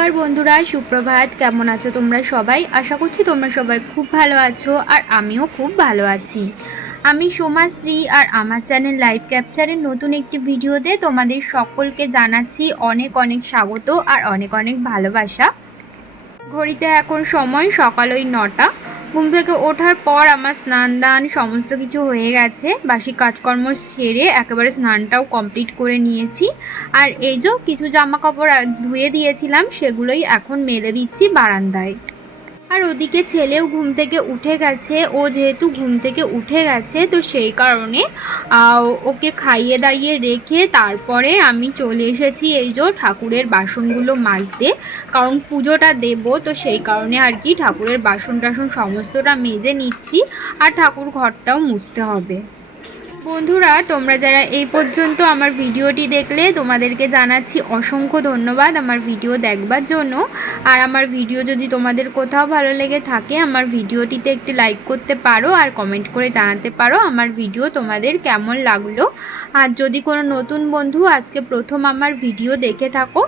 নমস্কার বন্ধুরা, সুপ্রভাত। কেমন আছো তোমরা সবাই? আশা করছি তোমরা সবাই খুব ভালো আছো আর আমিও খুব ভালো আছি। আমি সোমাশ্রী আর আমার চ্যানেল লাইভ ক্যাপচারের নতুন একটি ভিডিওতে তোমাদের সকলকে জানাচ্ছি অনেক অনেক স্বাগত আর অনেক অনেক ভালোবাসা। ঘড়িতে এখন সময় সকাল ওই 9টা। ঘুম থেকে ওঠার পর আমার স্নান দান সমস্ত কিছু হয়ে গেছে। বাসি কাজকর্ম সেরে একেবারে স্নানটাও কমপ্লিট করে নিয়েছি। আর এই যে কিছু জামা কাপড় ধুয়ে দিয়েছিলাম, সেগুলোই এখন মেলে দিচ্ছি বারান্দায়। আর ওদিকে ছেলেও ঘুম থেকে উঠে গেছে। ও যেহেতু ঘুম থেকে উঠে গেছে তো সেই কারণে ওকে খাইয়ে দাইয়ে রেখে তারপরে আমি চলে এসেছি এই যে ঠাকুরের বাসনগুলো মাজতে। কারণ পুজোটা দেব, তো সেই কারণে আর কি ঠাকুরের বাসন টাসন সমস্তটা মেজে নিচ্ছি। আর ঠাকুর ঘরটাও মুছতে হবে। বন্ধুরা, তোমরা যারা এই পর্যন্ত আমার ভিডিওটি দেখলে তোমাদেরকে জানাচ্ছি অসংখ্য ধন্যবাদ আমার ভিডিও দেখবার জন্য। আর আমার ভিডিও যদি তোমাদের কোথাও ভালো লেগে থাকে আমার ভিডিওটিতে একটি লাইক করতে পারো আর কমেন্ট করে জানাতে পারো আমার ভিডিও তোমাদের কেমন লাগলো। আর যদি কোনো নতুন বন্ধু আজকে প্রথম আমার ভিডিও দেখে থাকো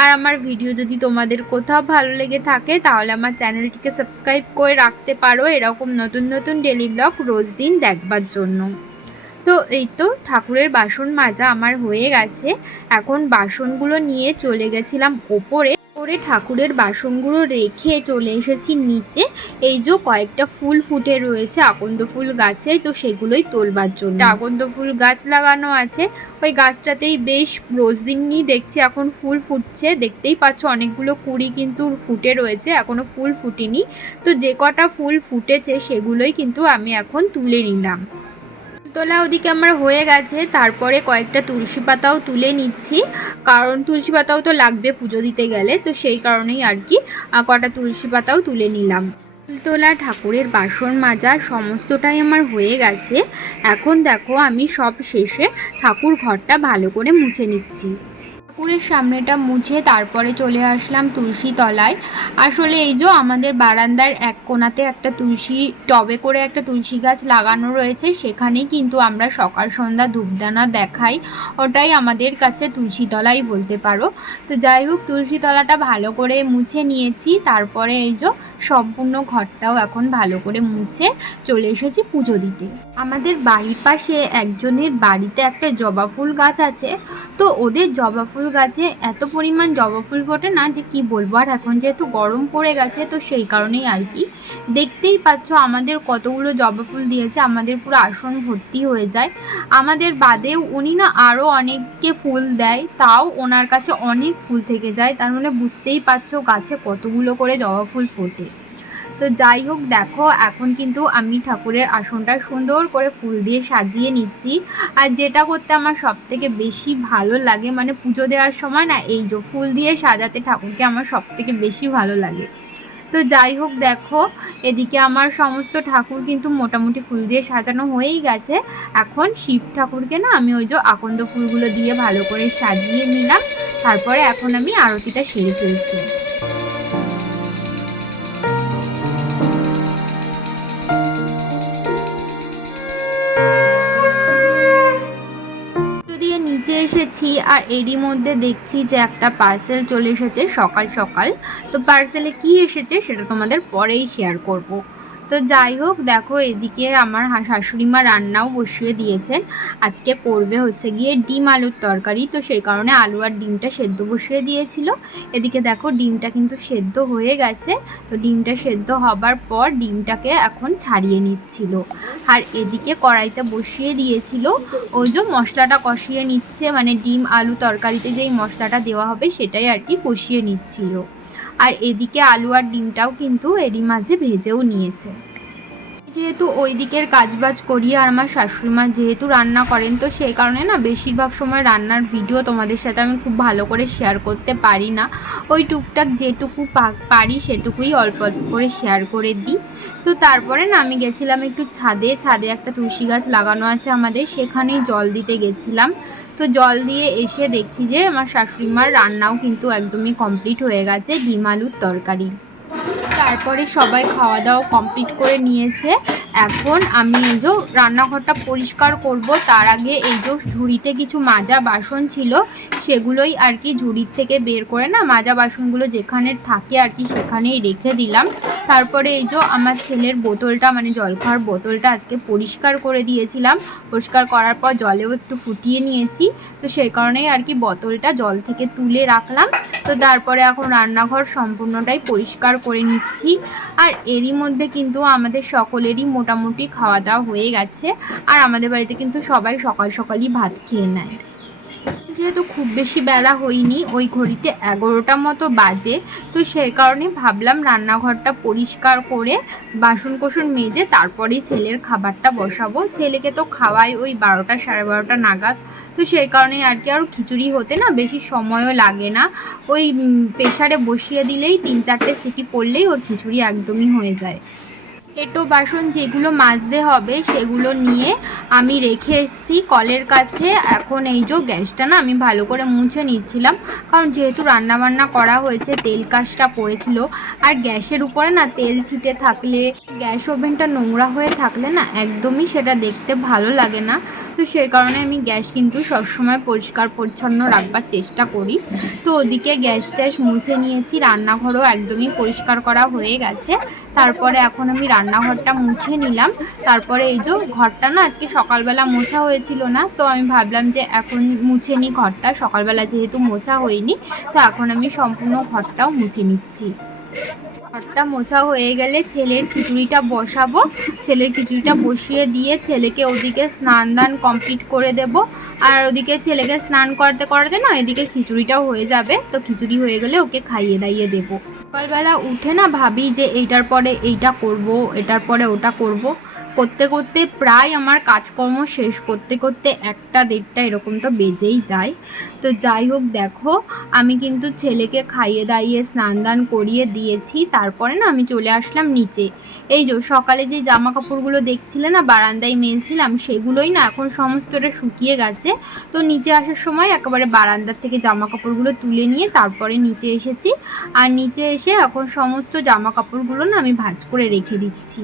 আর আমার ভিডিও যদি তোমাদের কোথাও ভালো লেগে থাকে তাহলে আমার চ্যানেলটিকে সাবস্ক্রাইব করে রাখতে পারো এরকম নতুন নতুন ডেলি ব্লগ রোজ দিন দেখবার জন্য। তো এই তো ঠাকুরের বাসন মাজা আমার হয়ে গেছে। এখন বাসনগুলো নিয়ে চলে গেছিলাম ওপরে ঠাকুরের বাসনগুলো রেখে চলে এসেছি নিচে। এই যে কয়েকটা ফুল ফুটে রয়েছে আকন্দ ফুল গাছে, তো সেগুলোই তোলবার জন্য। আকন্দ ফুল গাছ লাগানো আছে, ওই গাছটাতেই বেশ রোজ দিনই দেখছি এখন ফুল ফুটছে। দেখতেই পাচ্ছ অনেকগুলো কুঁড়ি কিন্তু ফুটে রয়েছে, এখনো ফুল ফুটেনি। তো যে কটা ফুল ফুটেছে সেগুলোই কিন্তু আমি এখন তুলে নিলাম। তোলা ওদিকে আমার হয়ে গেছে। তারপরে কয়েকটা তুলসী পাতাও তুলে নিচ্ছি, কারণ তুলসী পাতাও তো লাগবে পুজো দিতে গেলে, তো সেই কারণেই আর কি কটা তুলসী পাতাও তুলে নিলাম। তোলা ঠাকুরের বাসন মাজা সমস্তটাই আমার হয়ে গেছে। এখন দেখো আমি সব শেষে ঠাকুর ঘরটা ভালো করে মুছে নিচ্ছি। ঠাকুরের সামনেটা মুছে তারপরে চলে আসলাম তুলসী তলায়। আসলে এই যে আমাদের বারান্দার এক কোণাতে একটা তুলসী টবে করে একটা তুলসী গাছ লাগানো রয়েছে, সেখানেই কিন্তু আমরা সকাল সন্ধ্যা ধূপদানা দেখাই। ওটাই আমাদের কাছে তুলসী তলাই বলতে পারো। তো যাই হোক, তুলসী তলাটা ভালো করে মুছে নিয়েছি। তারপরে এই যে সম্পূর্ণ ঘরটাও এখন ভালো করে মুছে চলে এসেছি পুজো দিতে। আমাদের বাড়ির পাশে একজনের বাড়িতে একটা জবা ফুল গাছ আছে। তো ওদের জবা ফুল গাছে এত পরিমাণ জবা ফুল ফোটে না যে কি বলবো। আর এখন যেহেতু গরম পড়ে গেছে তো সেই কারণেই আর কি দেখতেই পাচ্ছ আমাদের কতগুলো জবা ফুল দিয়েছে, আমাদের পুরো আসন ভর্তি হয়ে যায়। আমাদের বাদেও উনি না আরও অনেককে ফুল দেয়, তাও ওনার কাছে অনেক ফুল থেকে যায়। তার মানে বুঝতেই পারছো গাছে কতগুলো করে জবা ফুল ফোটে। তো যাই হোক, দেখো এখন কিন্তু আমি ঠাকুরের আসনটা সুন্দর করে ফুল দিয়ে সাজিয়ে নিচ্ছি। আর যেটা করতে আমার সব থেকে বেশি ভালো লাগে, মানে পুজো দেওয়ার সময় না এই যে ফুল দিয়ে সাজাতে ঠাকুরকে আমার সব থেকে বেশি ভালো লাগে। তো যাই হোক, দেখো এদিকে আমার সমস্ত ঠাকুর কিন্তু মোটামুটি ফুল দিয়ে সাজানো হয়েই গেছে। এখন শিব ঠাকুরকে না আমি ওই যে আকন্দ ফুলগুলো দিয়ে ভালো করে সাজিয়ে নিলাম। তারপরে এখন আমি আরতিটা সেরে ফেলছি। নিচে এসেছি আর এরই মধ্যে দেখছি যে একটা পার্সেল চলে এসেছে সকাল সকাল। তো পার্সেলে কি এসেছে সেটা তোমাদের পরেই শেয়ার করব। তো যাই হোক, দেখো এদিকে আমার শাশুড়ি মা রান্নাও বসিয়ে দিয়েছেন। আজকে করবে হচ্ছে গিয়ে ডিম আলুর তরকারি, তো সেই কারণে আলু আর ডিমটা সেদ্ধ বসিয়ে দিয়েছিল। এদিকে দেখো ডিমটা কিন্তু সেদ্ধ হয়ে গেছে। তো ডিমটা সেদ্ধ হবার পর ডিমটাকে এখন ছাড়িয়ে নিচ্ছিল। আর এদিকে কড়াইতে বসিয়ে দিয়েছিল ওই যে মশলাটা কষিয়ে নিচ্ছে, মানে ডিম আলু তরকারিতে যেই মশলাটা দেওয়া হবে সেটাই আর কি কষিয়ে নিচ্ছিল। আর এদিকে আলু আর ডিমটাও কিন্তু এরই মাঝে ভেজেও নিয়েছে। যেহেতু ওই দিকের কাজবাজ করি আর আমার শাশুড়ি মা যেহেতু রান্না করেন, তো সেই কারণে না বেশিরভাগ সময় রান্নার ভিডিও তোমাদের সাথে আমি খুব ভালো করে শেয়ার করতে পারি না। ওই টুকটাক যেটুকু পারি সেটুকুই অল্প অল্প করে শেয়ার করে দিই। তো তারপরে না আমি গেছিলাম একটু ছাদে একটা তুলসী গাছ লাগানো আছে আমাদের, সেখানেই জল দিতে গেছিলাম। তো জল দিয়ে এসে দেখছি যে আমার শাশুড়ি মার রান্নাও কিন্তু একদমই কমপ্লিট হয়ে গেছে, ডিম আলুর তরকারি। তারপরে সবাই খাওয়া দাওয়া কমপ্লিট করে নিয়েছে। এখন আমি এই যে রান্নাঘরটা পরিষ্কার করব। তার আগে এই যে ঝুড়িতে কিছু মাজা বাসন ছিল, সেগুলোই আর কি ঝুড়ির থেকে বের করে না মাজা বাসনগুলো যেখানে থাকে আর কি সেখানেই রেখে দিলাম। তারপরে এই যে আমার ছেলের বোতলটা মানে জল খাওয়ার বোতলটা আজকে পরিষ্কার করে দিয়েছিলাম। পরিষ্কার করার পর জলেও একটু ফুটিয়ে নিয়েছি, তো সেই কারণেই আর কি বোতলটা জল থেকে তুলে রাখলাম। তো তারপরে এখন রান্নাঘর সম্পূর্ণটাই পরিষ্কার করে নিচ্ছি। আর এরই মধ্যে কিন্তু আমাদের সকলেরই মোটামুটি খাওয়া দাওয়া হয়ে গেছে। আর আমাদের বাড়িতে কিন্তু সবাই সকাল সকালই ভাত খেয়ে নেয়। যেহেতু খুব বেশি বেলা হয়নি, ওই ঘড়িতে 11টা মতো বাজে, তো সেই কারণে ভাবলাম রান্নাঘরটা পরিষ্কার করে বাসন কোসন মেজে তারপরেই ছেলের খাবারটা বসাবো। ছেলেকে তো খাওয়াই ওই 12টা সাড়ে 12টা নাগাদ, তো সেই কারণে আর কি। আর খিচুড়ি হতে না বেশি সময়ও লাগে না, ওই প্রেসারে বসিয়ে দিলেই 3-4টে সিটি পড়লেই ওর খিচুড়ি একদমই হয়ে যায়। এঁটো বাসন যেগুলো মাজতে হবে সেগুলো নিয়ে আমি রেখে এসেছি কলের কাছে। এখন এই যে গ্যাসটা না আমি ভালো করে মুছে নিচ্ছিলাম, কারণ যেহেতু রান্নাবান্না করা হয়েছে তেল কাজটা পড়েছিল। আর গ্যাসের উপরে না তেল ছিটে থাকলে, গ্যাস ওভেনটা নোংরা হয়ে থাকলে না একদমই সেটা দেখতে ভালো লাগে না। তো সেই কারণে আমি গ্যাস কিন্তু সবসময় পরিষ্কার পরিচ্ছন্ন রাখবার চেষ্টা করি। তো ওদিকে গ্যাস ট্যাস মুছে নিয়েছি, রান্নাঘরও একদমই পরিষ্কার করা হয়ে গেছে। তারপরে এখন আমি রান্নাঘরটা মুছে নিলাম। তারপরে এই যে ঘরটা না আজকে সকালবেলা মোছা হয়েছিল না, তো আমি ভাবলাম যে এখন মুছে নিই ঘরটা, সকালবেলা যেহেতু মোছা হয়নি। তো এখন আমি সম্পূর্ণ ঘরটাও মুছে নিচ্ছি। ঘরটা মোছা হয়ে গেলে ছেলের খিচুড়িটা বসাবো। ছেলের খিচুড়িটা বসিয়ে দিয়ে ছেলেকে ওদিকে স্নান দান কমপ্লিট করে দেব। আর ওদিকে ছেলেকে স্নান করতে করতে না এদিকে খিচুড়িটাও হয়ে যাবে। তো খিচুড়ি হয়ে গেলে ওকে খাইয়ে দাইয়ে দেবো। সকালবেলা উঠে না ভাবি যে এইটার পরে এইটা করব, এটার পরে ওটা করব, করতে করতে প্রায় আমার কাজকর্ম শেষ করতে করতে 1টা 1:30 এরকম তো বেজেই যায়। তো যাই হোক, দেখো আমি কিন্তু ছেলেকে খাইয়ে দাইয়ে স্নান দান করিয়ে দিয়েছি। তারপরে না আমি চলে আসলাম নিচে। এই যে সকালে যে জামা কাপড়গুলো দেখছিলে না বারান্দায় মেলছিলাম, সেগুলোই না এখন সমস্তটা শুকিয়ে গেছে। তো নিচে আসার সময় একেবারে বারান্দার থেকে জামা কাপড়গুলো তুলে নিয়ে তারপরে নিচে এসেছি। আর নিচে এসে এখন সমস্ত জামা কাপড়গুলো না আমি ভাঁজ করে রেখে দিচ্ছি।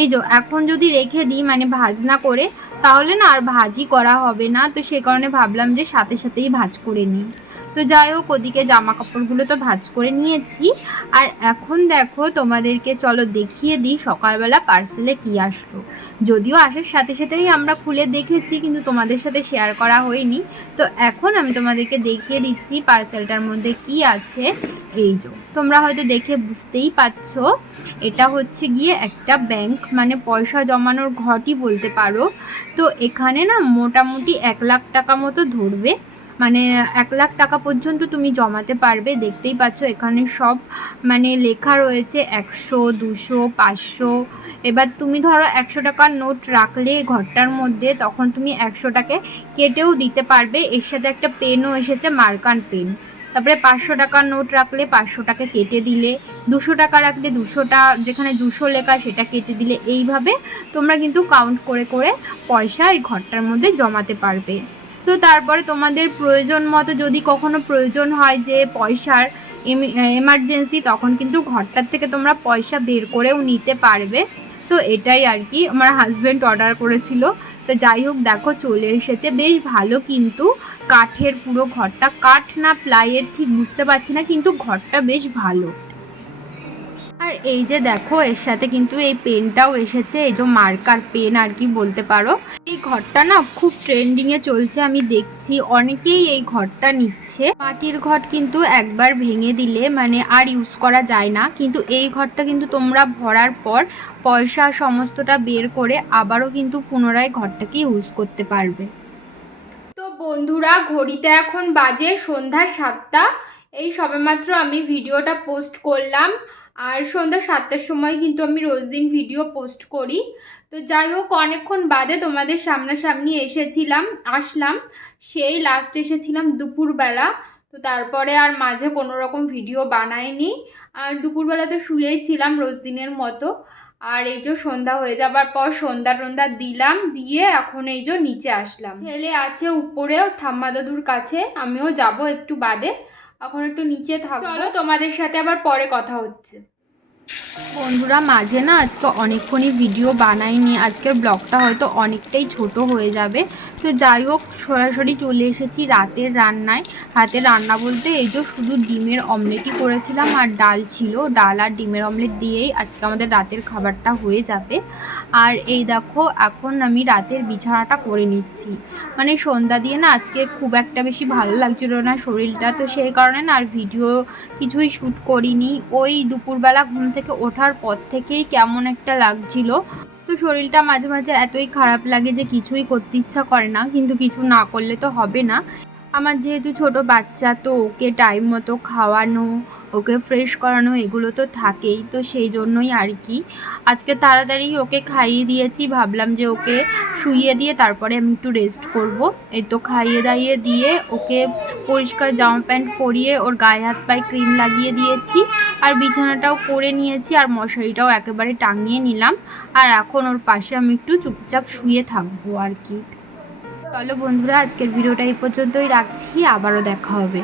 এই যে এখন যদি রেখে দিই মানে ভাঁজ না করে, তাহলে না আর ভাঁজই করা হবে না। তো সে কারণে ভাবলাম যে সাথে সাথেই ভাঁজ করে নিই। তো যাই হোক, ওদিকে জামা কাপড়গুলো তো ভাঁজ করে নিয়েছি। আর এখন দেখো তোমাদেরকে চলো দেখিয়ে দিই সকালবেলা পার্সেলে কি আসলো। যদিও আসার সাথে সাথেই আমরা খুলে দেখেছি, কিন্তু তোমাদের সাথে শেয়ার করা হয়নি। তো এখন আমি তোমাদেরকে দেখিয়ে দিচ্ছি পার্সেলটার মধ্যে কি আছে। এই যে তোমরা হয়তো দেখে বুঝতেই পারছো, এটা হচ্ছে গিয়ে একটা ব্যাংক, মানে পয়সা জমানোর ঘরই বলতে পারো। তো এখানে না মোটামুটি 1 লাখ টাকা মতো ধরবে, মানে 1 লাখ টাকা পর্যন্ত তুমি জমাতে পারবে। দেখতেই পাচ্ছ এখানে সব মানে লেখা রয়েছে 100, 200, 500। এবার তুমি ধরো 100 টাকার নোট রাখলে ঘরটার মধ্যে, তখন তুমি 100টাকে কেটেও দিতে পারবে। এর সাথে একটা পেনও এসেছে, মার্কার পেন। তারপরে 500 টাকার নোট রাখলে 500টাকে কেটে দিলে, 200 টাকা রাখলে 200টা যেখানে 200 লেখা সেটা কেটে দিলে, এইভাবে তোমরা কিন্তু কাউন্ট করে করে পয়সা এই ঘরটার মধ্যে জমাতে পারবে। তো তারপরে তোমাদের প্রয়োজন মতো যদি কখনো প্রয়োজন হয় যে পয়সার এমার্জেন্সি, তখন কিন্তু ঘরটার থেকে তোমরা পয়সা বের করেও নিতে পারবে। তো এটাই আর কি আমার হাজব্যান্ড অর্ডার করেছিল। তো যাই হোক, দেখো চলে এসেছে, বেশ ভালো। কিন্তু কাঠের পুরো ঘরটা, কাঠ না প্লাইয়ের ঠিক বুঝতে পারছি না, কিন্তু ঘরটা বেশ ভালো। আর এই যে দেখো এর সাথে কিন্তু এই পেনটাও এসেছে, এই যে মার্কার পেন আর কি বলতে পারো। এই ঘরটা না খুব ট্রেন্ডিংয়ে চলছে, আমি দেখছি অনেকেই এই ঘরটা নিচ্ছে। মাটির ঘর কিন্তু একবার ভেঙে দিলে মানে আর ইউজ করা যায় না, কিন্তু এই ঘরটা কিন্তু তোমরা ভরার পর পয়সা সমস্তটা বের করে আবারও কিন্তু পুনরায় ঘরটাকে ইউজ করতে পারবে। তো বন্ধুরা, ঘড়িতে এখন বাজে সন্ধ্যা 7টা। এই সবেমাত্র আমি ভিডিওটা পোস্ট করলাম। আর সন্ধ্যা 7টার সময় কিন্তু আমি রোজ দিন ভিডিও পোস্ট করি। তো যাই হোক, অনেকক্ষণ বাদে তোমাদের সামনাসামনি আসলাম। সেই লাস্ট এসেছিলাম দুপুরবেলা। তো তারপরে আর মাঝে কোনো রকম ভিডিও বানাইনি। আর দুপুরবেলা তো শুয়েই ছিলাম রোজ দিনের মতো। আর এই যে সন্ধ্যা হয়ে যাবার পর সন্ধ্যা টন্ধ্যা দিলাম, দিয়ে এখন এই যে নিচে আসলাম। ছেলে আছে উপরেও ঠাম্মা দাদুর কাছে, আমিও যাব একটু বাদে। এখন একটু নিচে থাকবো। চলো তোমাদের সাথে আবার পরে কথা হচ্ছে। বন্ধুরা মাঝে না আজকে অনেকক্ষণই ভিডিও বানাইনি, আজকের ব্লগটা হয়তো অনেকটাই ছোট হয়ে যাবে। তো যাই হোক, সরাসরি চলে এসেছি রাতের রান্নায়। রাতের রান্না বলতে এই যে শুধু ডিমের অমলেটই করেছিলাম আর ডাল ছিল, ডাল আর ডিমের অমলেট দিয়েই আজকে আমাদের রাতের খাবারটা হয়ে যাবে। আর এই দেখো এখন আমি রাতের বিছানাটা করে নিচ্ছি। মানে সন্ধ্যা দিয়ে না আজকে খুব একটা বেশি ভালো লাগছিল না শরীরটা, তো সেই কারণে না আর ভিডিও কিছুই শ্যুট করিনি। ওই দুপুরবেলা ঘুম থেকে ওঠার পর থেকেই কেমন একটা লাগছিল। তো শরীরটা মাঝে মাঝে এতই খারাপ লাগে যে কিছুই করতে ইচ্ছা করে না, কিন্তু কিছু না করলে তো হবে না। আমার যেহেতু ছোট বাচ্চা, তো ওকে টাইম মতো খাওয়ানো, ওকে ফ্রেশ করানো এগুলো তো থাকেই, তো সেই জন্যই আর কি আজকে তাড়াতাড়ি ওকে খাইয়ে দিয়েছি। ভাবলাম যে ওকে শুইয়ে দিয়ে তারপরে আমি একটু রেস্ট করব। এই তো খাইয়ে দাইয়ে দিয়ে ওকে পরিষ্কার জামা প্যান্ট পরিয়ে ওর গায়ে হাত পায়ে ক্রিম লাগিয়ে দিয়েছি, আর বিছানাটাও করে নিয়েছি, আর মশারিটাও একেবারে টাঙিয়ে নিলাম। আর এখন ওর পাশে আমি একটু চুপচাপ শুয়ে থাকবো আর কি। চলো বন্ধুরা, আজকের ভিডিওটা এই পর্যন্তই রাখছি, আবারও দেখা হবে।